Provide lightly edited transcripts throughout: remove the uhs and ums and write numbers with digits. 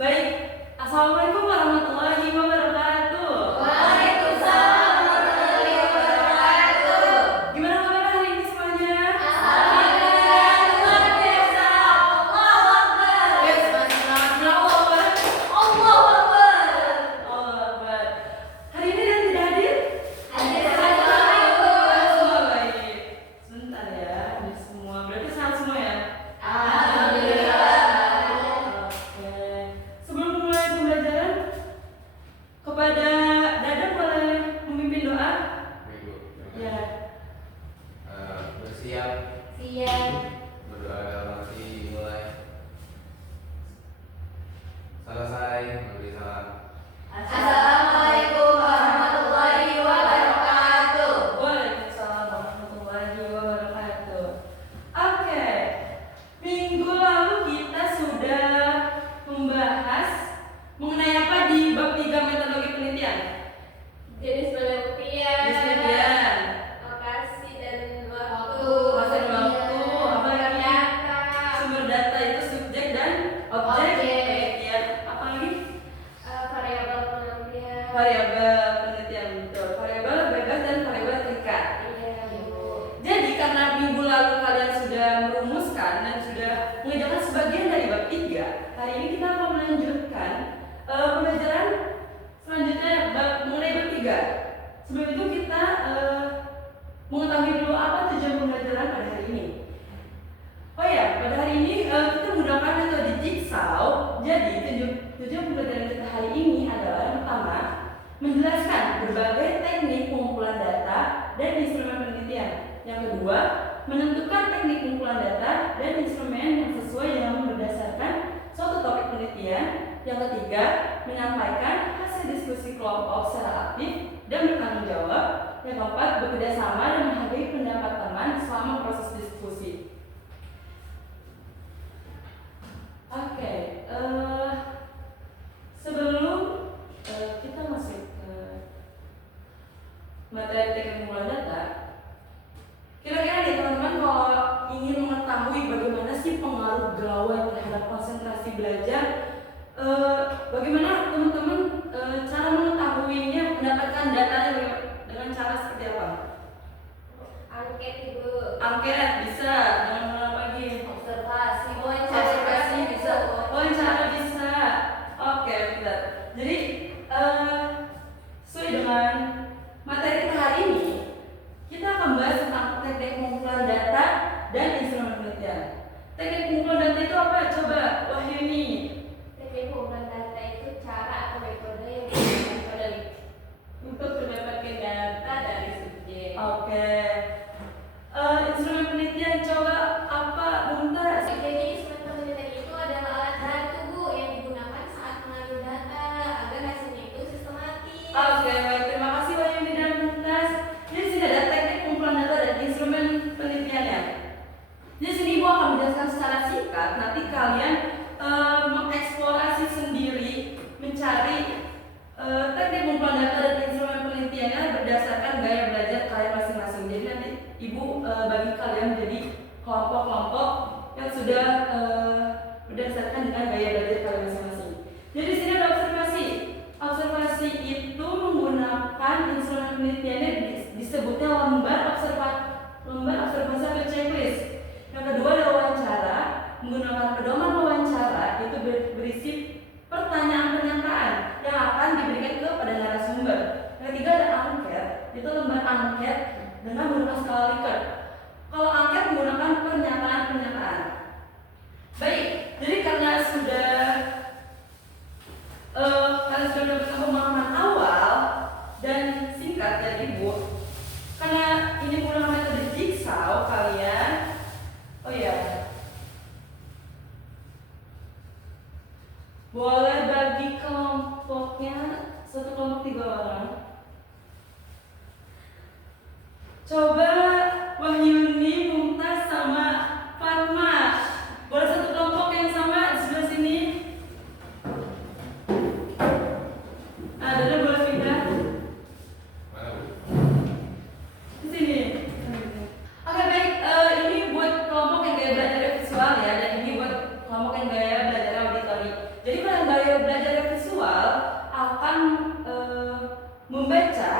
Baik, Assalamualaikum warahmatullahi wabarakatuh. Waalaikumsalam warahmatullahi wabarakatuh. Gimana kabar hari ini semuanya? Alhamdulillah luar biasa. Allahu Akbar. Allahu Akbar. Allahu Akbar. Allahu Akbar. Hari ini yang tidak hadir? Hadir Semua baik. Sebentar ya, hadir semua. Berarti sehat semua ya? Alhamdulillah. Oke. Sebelum mulai pembelajaran, kepada Dada boleh memimpin doa? Ya. Bersiap Siap. berdoa dalam hati mulai selesai memberi salam. Assalamualaikum warahmatullahi wabarakatuh. Waalaikumsalam warahmatullahi wabarakatuh. Oke, minggu lalu kita sudah membahas mengenai apa di bab 3 metodologi penelitian. Jenis penelitian. Jenis penelitian. Lokasi dan waktu. Masa dan waktu, apa lagi? Data. Sumber data itu subjek dan objek Objek. penelitian. Apa lagi? Variabel penelitian. Variabel penelitian, betul. Variabel bebas dan variabel terikat. Iya, Bu. Jadi karena minggu lalu kalian sudah merumuskan dan sudah mengerjakan sebagian dari bab 3, hari ini kita akan melanjutkan pembelajaran selanjutnya mengenai bab 3. Sebelum itu kita mengetahui dulu apa tujuan pembelajaran pada hari ini. Oh ya, pada hari ini kita menggunakan metode jigsaw. Jadi tujuan pembelajaran kita hari ini adalah yang pertama, menjelaskan berbagai teknik pengumpulan data dan instrumen penelitian. Yang kedua, menentukan teknik pengumpulan data dan instrumen yang sesuai yang berdasarkan suatu topik penelitian. Yang ketiga, menyampaikan hasil diskusi kelompok secara aktif dan bertanggung jawab. Yang keempat, bekerja sama dan menghargai pendapat teman selama proses diskusi. Oke, sebelum kita masuk ke materi teknik pengumpulan data, kira-kira nih teman-teman kalau ingin mengetahui bagaimana sih pengaruh gawai terhadap konsentrasi belajar, bagaimana teman-teman cara mengetahuinya, mendapatkan datanya dengan cara seperti apa? Angket, Ibu. Angket bisa, dengan apa lagi? Observasi, Observasi bisa, wawancara bisa. Oke, bentar. Jadi sesuai dengan materi kita hari ini, kita akan bahas tentang teknik pengumpulan data dan instrumen penelitian. Teknik pengumpulan data itu apa? Coba Wahyuni. Teknik pengumpulan data itu cara atau metode yang digunakan peneliti untuk mendapatkan data dari subjek. Oke. Instrumen penelitian coba apa, Buntas? Jadi instrumen penelitian itu adalah alat bantu, Bu, yang digunakan saat mengambil data agar hasilnya itu sistematis. Oke, baik. Terima kasih Wahyuni dan Buntas. Jadi sini ada teknik pengumpulan data dan instrumen penelitiannya. Jadi sini Ibu akan menjelaskan secara singkat. Nanti kalian mengeksplorasi sendiri, mencari teknik pengumpulan data dan instrumen penelitiannya berdasarkan gaya belajar kalian masing-masing. Jadi nanti Ibu bagi kalian menjadi kelompok-kelompok yang sudah berdasarkan dengan gaya belajar kalian masing-masing. Jadi di sini ada observasi. Observasi itu menggunakan instrumen penelitiannya disebutnya lembar observasi atau checklist. Yang kedua ada wawancara, menggunakan pedoman wawancara itu berisi pertanyaan-pernyataan yang akan diberikan kepada narasumber. Yang ketiga ada angket, itu lembar angket dengan menggunakan skala Likert. Kalau angket menggunakan pernyataan-pernyataan. Baik, jadi karena kalian sudah mendapatkan pemahaman awal dan singkat ya Ibu. Karena ini menggunakan metode jigsaw kalian. Oh ya. Boleh bagi kelompoknya, satu kelompok 3 orang. Coba Wahyuni, Mumtaz sama Fatma. Boleh satu kelompok yang sama di sebelah sini. Ada boleh pindah. Mana, Bu? Di sini. Oke baik, ini buat kelompok yang gaya belajar visual ya, dan ini buat kelompok yang gaya belajar auditori. Jadi kalau yang gaya gaya belajar visual akan membaca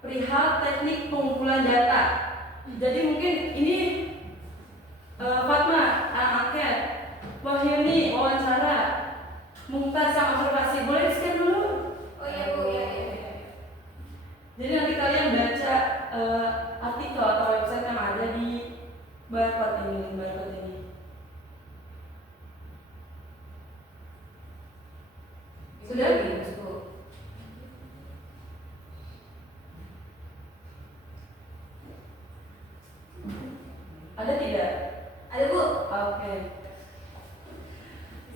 perihal teknik pengumpulan data. Jadi mungkin ini Fatma, angket, Wahyuni, wawancara, Mungkas sama observasi. Boleh di-scan dulu? Oh iya Bu, ya. Jadi nanti kalian baca artikel atau website yang ada di barcode ini. Sudah? Ada tidak? Ada Bu. Oke.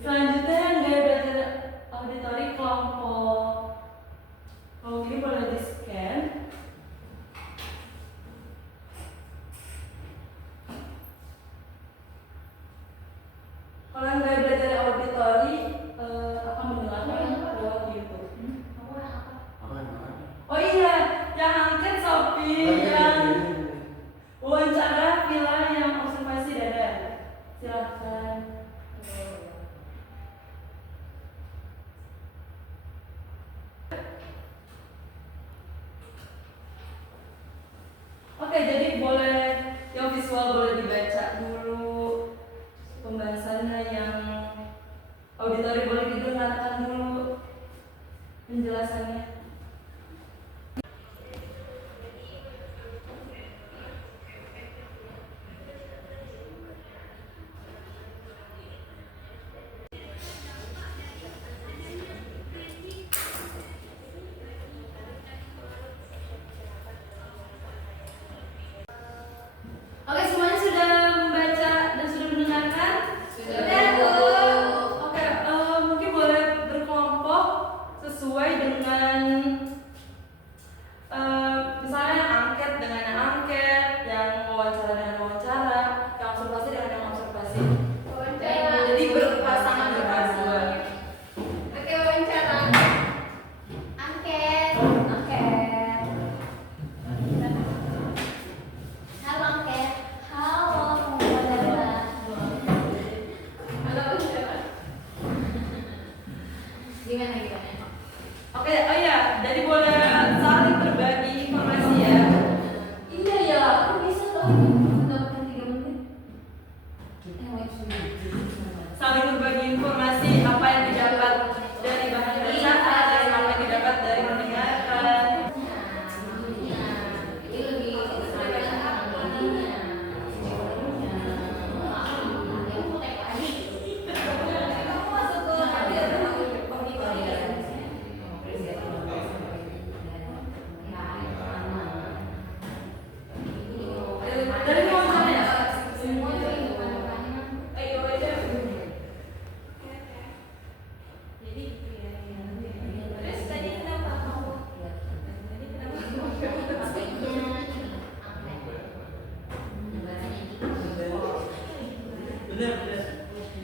Selanjutnya gaya belajar auditori kelompok. Kalau ini boleh di scan. Kalau yang gaya belajar auditori akan mendengarkan lewat YouTube. Oh iya, yang angket Sophie, yang wawancara Villa, yang observasi Dada. Silahkan. Oke, jadi boleh yang visual boleh dibaca dulu pembahasannya, yang auditori boleh didengarkan dulu penjelasannya. Oke, semuanya sudah membaca dan sudah mendengarkan? Sudah, Bu. Oke, mungkin boleh berkelompok sesuai dengan misalnya yang angket dengan yang angket, yang wawancara dengan wawancara, yang observasi dengan yang observasi. Wawancara. Jadi berpasangan berdua. Oke, wawancara. Angket. Halo Angket. Halo, mau wawancara. Halo wawancara. Gimana? Oke, oh iya, jadi boleh saling berbagi informasi ya. Iya ya, aku bisa loh. Mendapatkan 3 menit. Saling berbagi informasi apa yang didapat dari bahan bacaan dan apa yang didapat dari mendengarkan. Ini lebih baca apa namanya? Kamu masuk ke auditori ya? Dari wawancara ya? Semuanya itu kan. Ayo aja. Jadi terus tadi kenapa kamu? Tadi kenapa kamu? Bener.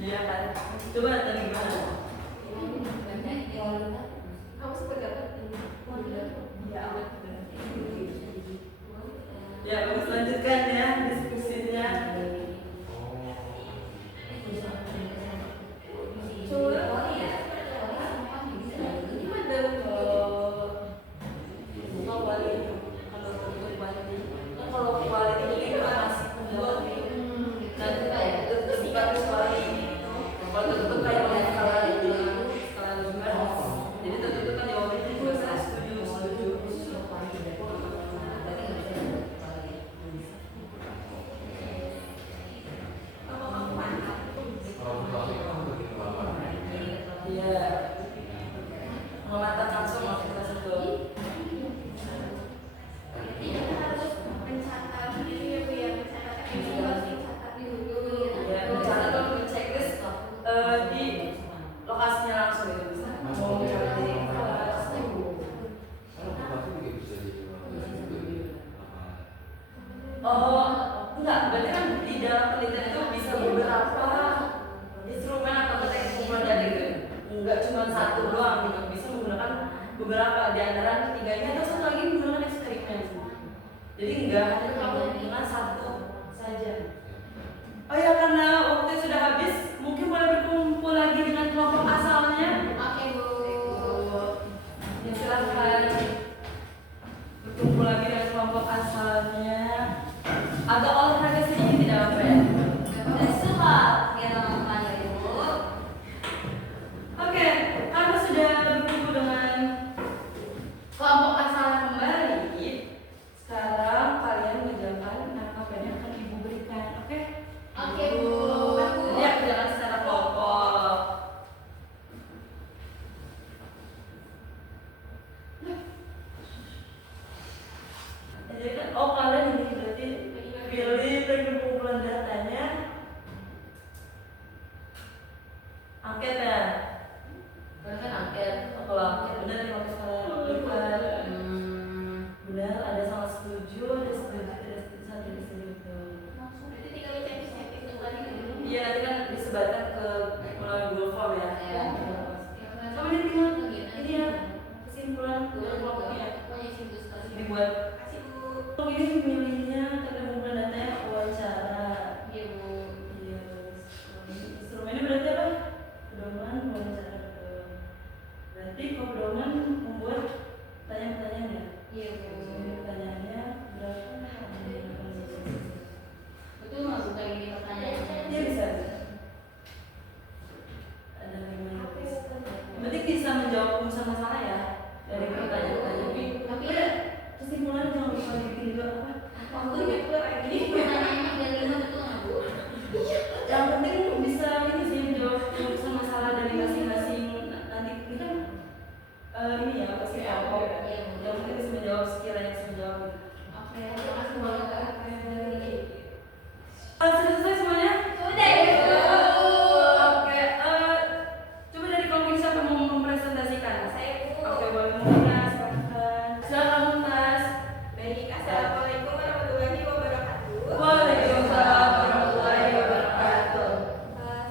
Iya kan? Coba tadi gimana? Kamu seperti apa? Ya, bagus, lanjutkan ya diskusinya. Kalau kualitas ini masih pendapat nanti terbuka kecuali kalau tertutup kayak skala 5, jadi tertutup kan jawabannya juga saya setuju. Iya, mengamatkan langsung kita sebut. Ya, mencatat atau men-checklist di lokasinya langsung itu bisa. Mau mencari di kelas. Oh, enggak, berarti kan di dalam penelitian itu bisa beberapa instrumen atau teknik pengumpulan data gitu. Enggak cuma satu doang gitu, bisa menggunakan beberapa di antara ketiganya atau satu lagi menggunakan eksperimen. Jadi enggak hanya kamu dengan satu saja. Oh ya, karena waktu sudah habis, mungkin boleh berkumpul lagi dengan kelompok asalnya. buat Kasih Bu. ini milihnya karena pengumpulan datanya wawancara. Iya Bu. Iya. Instrumennya berarti apa? Pedoman wawancara. Berarti kalau pedoman membuat tanya-pertanyaan ya? Iya Bu. Jadi pertanyaannya berapa? Betul nggak Bu kayak gini pertanyaannya? Iya bisa. Ada 5 berarti bisa menjawab masalah ya dari pertanyaan-pertanyaan ini. Tapi ya kesimpulan jangan lupa dibikin juga apa? waktu itu lagi pertanyaannya ada 5 betul nggak Bu? Yang penting bisa ini sih menjawab masalah dari masing-masing nanti ini kan ini ya pasti kelompok. Iya Bu. Yang penting bisa menjawab sekiranya bisa menjawab. Oke, makasih banget Kak. Sudah selesai semuanya? Sudah ya Bu. Oke, coba dari kelompok ini siapa mau mempresentasikan? Saya Bu. Oke, boleh Mumtaz, silahkan. Silakan Mumtaz. Baik, assalamualaikum warahmatullahi wabarakatuh. Waalaikumsalam warahmatullahi wabarakatuh.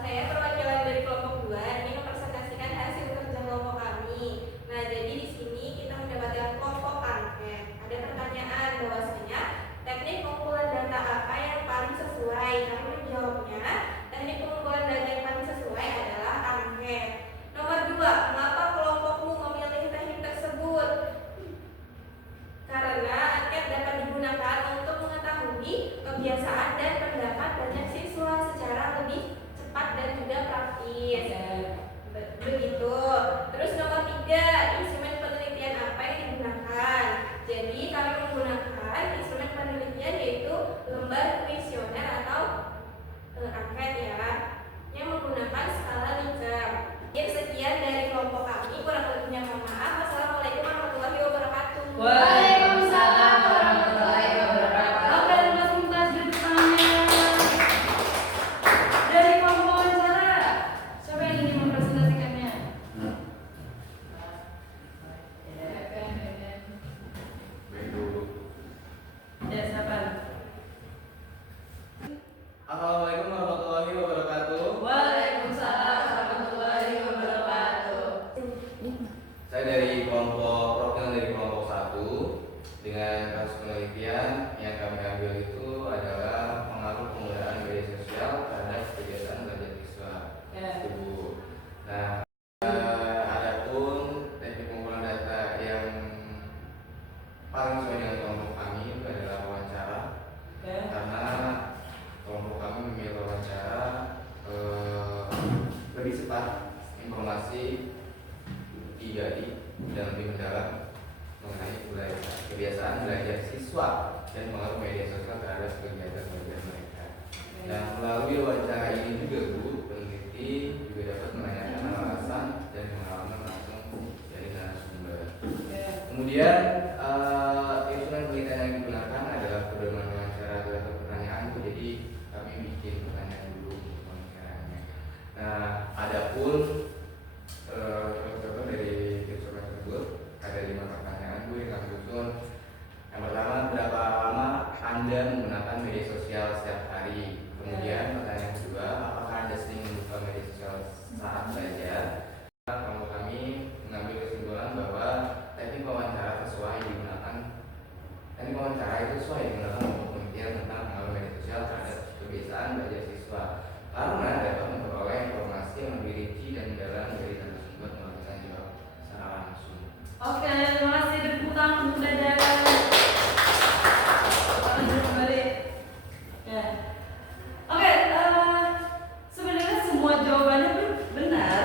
Saya perwakilan dari kelompok 2 ingin mempresentasikan hasil kerja kelompok kami. Nah, jadi di sini kita mendapatkan kelompok angket. Ada pertanyaan bahwasanya teknik pengumpulan data apa yang paling sesuai? Kami menjawabnya, teknik pengumpulan data yang paling sesuai adalah angket. Nomor 2, kenapa kelompokmu memilih teknik tersebut? Karena angket dapat digunakan untuk mengetahui kebiasaan dan pendapat banyak siswa secara lebih cepat dan juga praktis. Begitu. Terus nomor 3, instrumen penelitian apa yang digunakan? Jadi kami menggunakan instrumen penelitian yaitu lembar kuesioner atau angket ya, yang menggunakan skala Likert. Sekian dari kelompok kami, kurang lebihnya mohon maaf. Wassalamualaikum warahmatullahi wabarakatuh. Waalaikumsalam warahmatullahi wabarakatuh. Oke, Mas Mumtaz bertanya. Dari kelompok wawancara, siapa yang ingin mempresentasikannya? Baik dulu. Ya, siapa? Assalamualaikum warahmatullahi wabarakatuh. Waalaikumsalam warahmatullahi wabarakatuh. Saya dari perwakilan dari kelompok 1 dengan kasus penelitian yang kami ambil itu adalah pengaruh penggunaan media sosial terhadap kegiatan belajar siswa. Ya. Itu. Nah, adapun teknik pengumpulan data yang paling sesuai dengan kelompok kami itu adalah wawancara, Oke. karena kelompok kami memilih wawancara lebih cepat informasi digali dan lebih mendalam mengenai kebiasaan belajar siswa dan pengaruh media sosial terhadap kegiatan belajar mereka. Nah, melalui wawancara ini juga Bu, peneliti juga dapat menanyakan alasan dan pengalaman langsung dari narasumber. Kemudian instrumen penelitian yang digunakan adalah pedoman wawancara atau pertanyaan Bu. Jadi kami bikin pertanyaan dulu untuk wawancaranya. Nah, adapun contoh dari instrumen tersebut ada 5 pertanyaan Bu yang kami susun. Yang pertama, berapa lama Anda menggunakan media sosial setiap hari? Kemudian pertanyaan kedua, apakah Anda sering membuka media sosial saat belajar? Kelompok kami mengambil kesimpulan bahwa teknik wawancara itu sesuai digunakan untuk penelitian tentang pengaruh media sosial terhadap kebiasaan belajar siswa, karena dapat memperoleh informasi yang lebih rinci dan mendalam dari narasumber melalui tanya jawab secara langsung. Oke, terima kasih. Tepuk tangan untuk Dada. Lanjut kembali. Ya. Oke, sebenarnya semua jawabannya pun benar.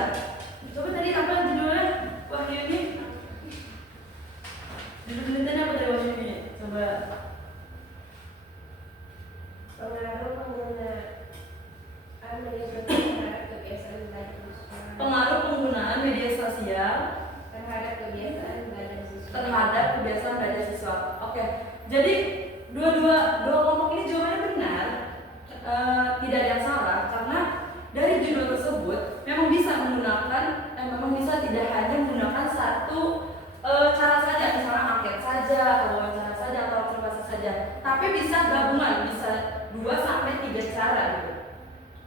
Coba tadi apa judulnya? Wahyu ini. Judul penelitiannya apa tadi Wahyu ini? Coba. Pengaruh penggunaan media sosial Pengaruh penggunaan media sosial terhadap kebiasaan belajar siswa. terhadap siswa. Oke, jadi dua kelompok ini jawabannya benar, tidak ada yang salah karena dari judul tersebut memang bisa tidak hanya menggunakan satu cara saja, misalnya angket saja, atau wawancara saja, atau observasi saja, tapi bisa gabungan, bisa 2 sampai 3 cara gitu.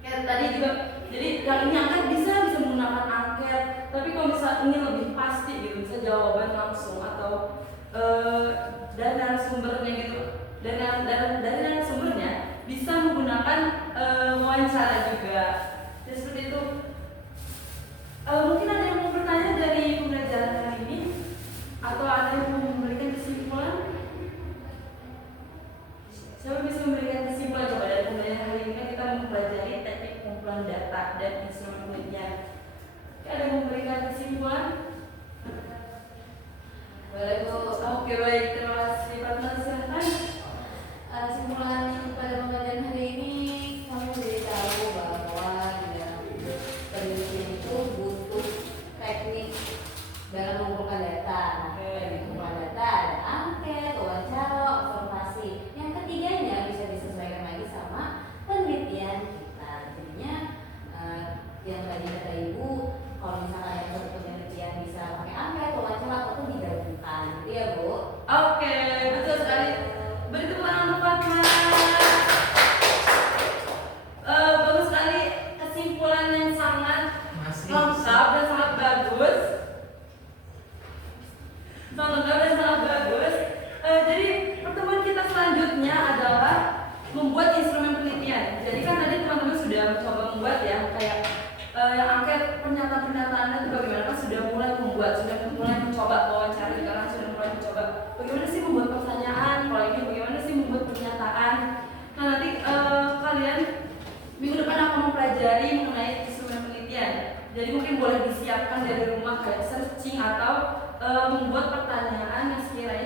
Kayak tadi juga, jadi yang ini angket bisa menggunakan angket, tapi kalau misalnya ini lebih pasti gitu, bisa jawaban langsung atau eh, dan narasumbernya gitu, dan narasumbernya bisa menggunakan wawancara juga. Jadi seperti itu. Mungkin ada yang mau bertanya dari pembelajaran hari ini, atau ada yang mau memberikan kesimpulan? Siapa bisa memberikan kesimpulan coba dari pembelajaran hari ini? Kan kita mempelajari teknik pengumpulan data dan instrumen penelitian. Ada yang memberikan kesimpulan? Boleh Bu. Oke, baik, terima kasih. Fatma, silahkan. Kesimpulan pada pembelajaran hari ini, kami menjadi tahu bahwa di dalam penelitian itu butuh teknik dalam mengumpulkan data. Nah, teknik pengumpulan data ada angket, wawancara, observasi. Yang ketiganya bisa disesuaikan lagi sama penelitian kita. Jadinya yang tadi kata Ibu, kalau misalkan yang satu penelitian bisa pakai angket, wawancara, ataupun digabungkan, gitu ya Bu. Oke, betul sekali. Beri tepuk tangan untuk Fatma. Bagus sekali, kesimpulan yang sangat lengkap dan sangat bagus. Sangat lengkap dan sangat bagus. Jadi pertemuan kita selanjutnya adalah membuat instrumen penelitian. Jadi kan tadi teman-teman sudah mencoba membuat ya, kayak yang angket pernyataan-pernyataannya itu bagaimana, kan sudah mulai membuat, sudah mulai mencoba wawancara, sekarang sudah mulai mencoba bagaimana sih membuat pertanyaan, kalau ini bagaimana sih membuat pernyataan. Nah nanti kalian minggu depan akan mempelajari mengenai instrumen penelitian. Jadi mungkin boleh disiapkan dari rumah kayak searching atau membuat pertanyaan yang sekiranya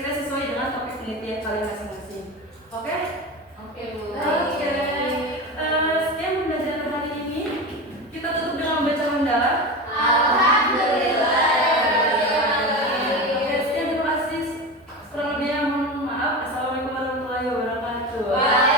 sesuai dengan topik penelitian kalian masing-masing. Oke? Oke Bu. Oke. Sekian pembelajaran hari ini. Kita tutup dengan membaca hamdalah. Alhamdulillah. Oke, sekian, terima kasih. Kurang lebihnya mohon maaf. Assalamualaikum warahmatullahi wabarakatuh. Waalaikumsalam.